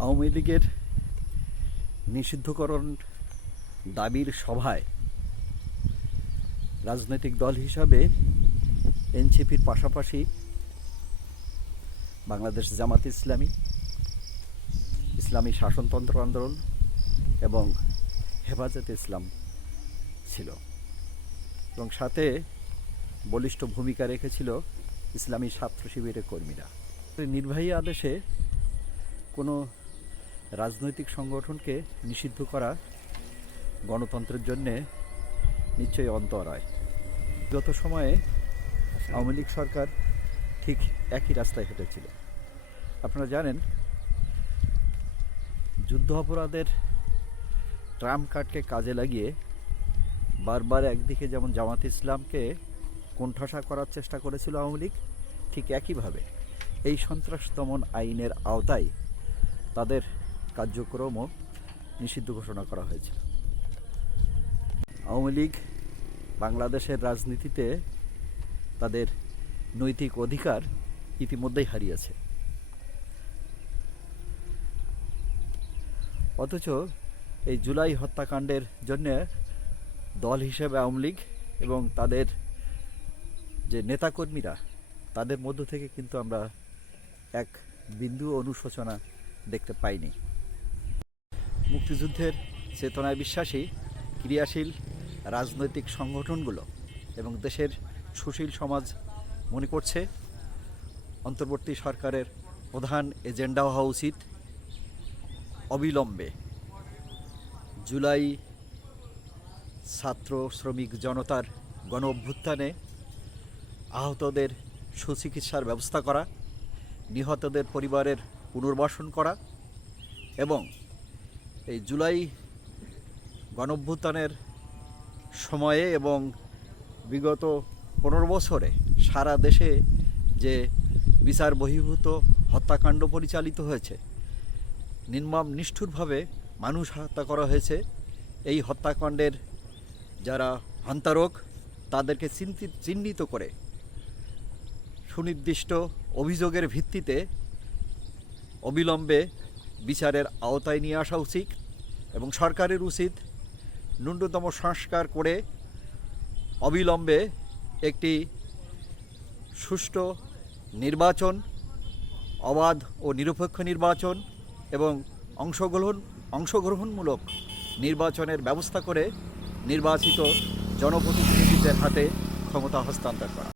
আওয়ামী লীগের নিষিদ্ধকরণ দাবির সভায় রাজনৈতিক দল হিসাবে এনসিপির পাশাপাশি বাংলাদেশ জামাত ইসলামী ইসলামী শাসনতন্ত্র আন্দোলন এবং হেফাজতে ইসলাম ছিল। এবং সাথে বলিষ্ঠ ভূমিকা রেখেছিল ইসলামী ছাত্র শিবিরের কর্মীরা। নির্বাহী আদেশে কোনো রাজনৈতিক সংগঠনকে নিষিদ্ধ করা গণতন্ত্রের জন্যে নিশ্চয়ই অন্তরায়। গত সময়ে আওয়ামী লীগ সরকার ঠিক একই রাস্তায় হেঁটেছিল। আপনারা জানেন যুদ্ধ অপরাধের ট্রাম্প কার্ডকে কাজে লাগিয়ে বারবার একদিকে যেমন জামাত ইসলামকে কোণঠাসা করার চেষ্টা করেছিল আওয়ামী লীগ, ঠিক একইভাবে এই সন্ত্রাস দমন আইনের আওতায় তাদের কার্যক্রমও নিষিদ্ধ ঘোষণা করা হয়েছে। আওয়ামী লীগ বাংলাদেশের রাজনীতিতে তাদের নৈতিক অধিকার ইতিমধ্যেই হারিয়েছে। অথচ এই জুলাই হত্যাকাণ্ডের জন্য দল হিসেবে আওয়ামী লীগ এবং তাদের যে নেতাকর্মীরা, তাদের মধ্য থেকে কিন্তু আমরা এক বিন্দু অনুশোচনা দেখতে পাইনি। মুক্তিযুদ্ধের চেতনায় বিশ্বাসী, ক্রিয়াশীল রাজনৈতিক সংগঠনগুলো এবং দেশের সুশীল সমাজ মনে করছে অন্তর্বর্তী সরকারের প্রধান এজেন্ডা হওয়া উচিত অবিলম্বে। জুলাই ছাত্র শ্রমিক জনতার গণ অভ্যুত্থানে আহতদের সুচিকিৎসার ব্যবস্থা করা, নিহতদের পরিবারের পুনর্বাসন করা এবং এই জুলাই গণঅভ্যুত্থানের সময়ে এবং বিগত পনেরো বছরে সারা দেশে যে বিচার বহির্ভূত হত্যাকাণ্ড পরিচালিত হয়েছে, নির্মম নিষ্ঠুরভাবে মানুষ হত্যা করা হয়েছে। এই হত্যাকাণ্ডের যারা হন্তারক, তাদেরকে চিন্তিত, চিহ্নিত করে সুনির্দিষ্ট অভিযোগের ভিত্তিতে অবিলম্বে বিচারের আওতায় নিয়ে আসা উচিত এবং সরকারের উচিত ন্যূনতম সংস্কার করে অবিলম্বে একটি সুষ্ঠু নির্বাচন, অবাধ ও নিরপেক্ষ নির্বাচন এবং অংশগ্রহণ, অংশগ্রহণমূলক নির্বাচনের ব্যবস্থা করে নির্বাচিত জনপ্রতিনিধিদের হাতে ক্ষমতা হস্তান্তর করা।